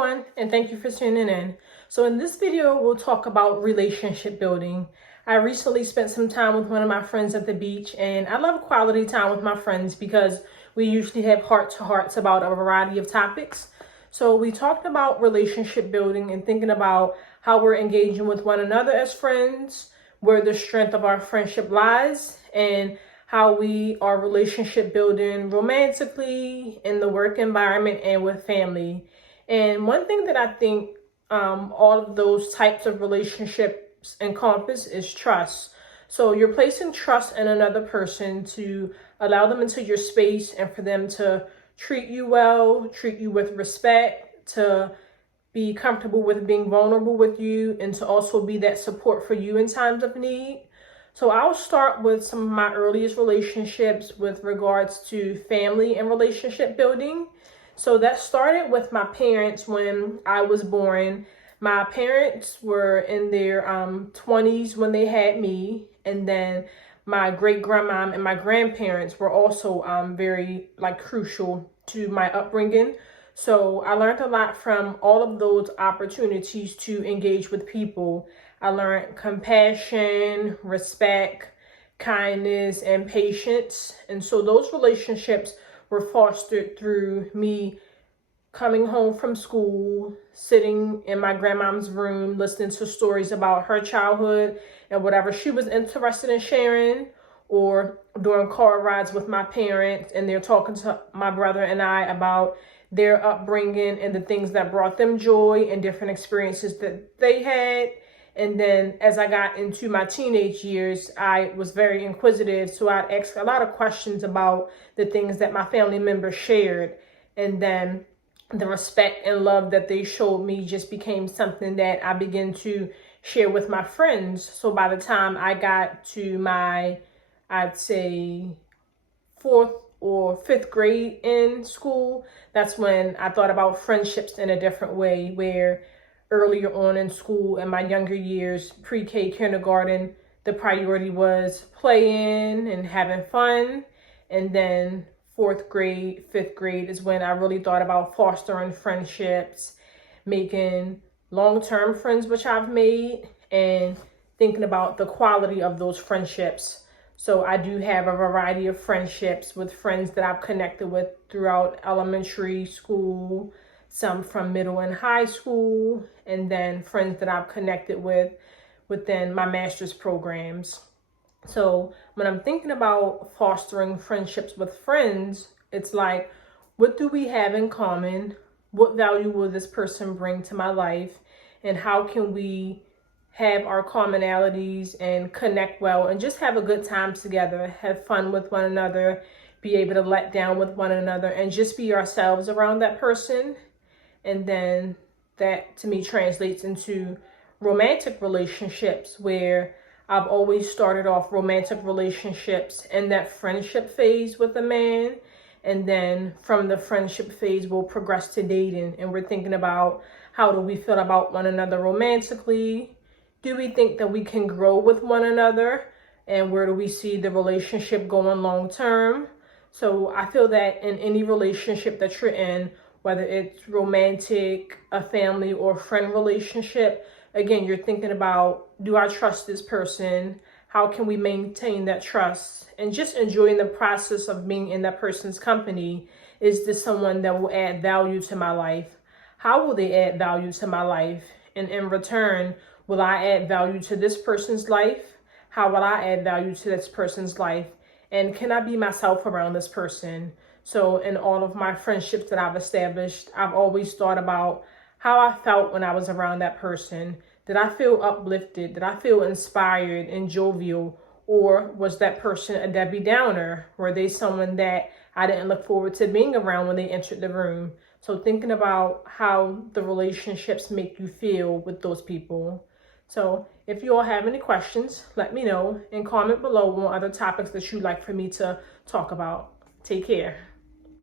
everyone, and thank you for tuning in. So in this video, we'll talk about relationship building. I recently spent some time with one of my friends at the beach, and I love quality time with my friends because we usually have heart-to-hearts about a variety of topics. So we talked about relationship building and thinking about how we're engaging with one another as friends, where the strength of our friendship lies, and how we are relationship building romantically, in the work environment, and with family. And one thing that I think all of those types of relationships encompass is trust. So you're placing trust in another person to allow them into your space and for them to treat you well, treat you with respect, to be comfortable with being vulnerable with you, and to also be that support for you in times of need. So I'll start with some of my earliest relationships with regards to family and relationship building. So that started with my parents when I was born. My parents were in their 20s when they had me, and then my great grandma and my grandparents were also very crucial to my upbringing. So I learned a lot from all of those opportunities to engage with people. I learned compassion, respect, kindness, and patience. And so those relationships were fostered through me coming home from school, sitting in my grandmom's room, listening to stories about her childhood and whatever she was interested in sharing, or during car rides with my parents, and they're talking to my brother and I about their upbringing and the things that brought them joy and different experiences that they had. And then as I got into my teenage years, I was very inquisitive. So I'd ask a lot of questions about the things that my family members shared. And then the respect and love that they showed me just became something that I began to share with my friends. So by the time I got to my, I'd say, fourth or fifth grade in school, that's when I thought about friendships in a different way, where earlier on in school, in my younger years, pre-K, kindergarten, the priority was playing and having fun. And then fourth grade, fifth grade is when I really thought about fostering friendships, making long-term friends, which I've made, and thinking about the quality of those friendships. So I do have a variety of friendships with friends that I've connected with throughout elementary school, some from middle and high school, and then friends that I've connected with within my master's programs. So when I'm thinking about fostering friendships with friends, it's like, what do we have in common? What value will this person bring to my life? And how can we have our commonalities and connect well and just have a good time together, have fun with one another, be able to let down with one another, and just be ourselves around that person. And then that to me translates into romantic relationships, where I've always started off romantic relationships in that friendship phase with a man. And then from the friendship phase, we'll progress to dating. And we're thinking about, how do we feel about one another romantically? Do we think that we can grow with one another? And where do we see the relationship going long term? So I feel that in any relationship that you're in, whether it's romantic, a family, or friend relationship, again, you're thinking about, do I trust this person? How can we maintain that trust? And just enjoying the process of being in that person's company. Is this someone that will add value to my life? How will they add value to my life? And in return, will I add value to this person's life? How will I add value to this person's life? And can I be myself around this person? So in all of my friendships that I've established, I've always thought about how I felt when I was around that person. Did I feel uplifted? Did I feel inspired and jovial? Or was that person a Debbie Downer? Were they someone that I didn't look forward to being around when they entered the room? So thinking about how the relationships make you feel with those people. So if you all have any questions, let me know and comment below on other topics that you'd like for me to talk about. Take care.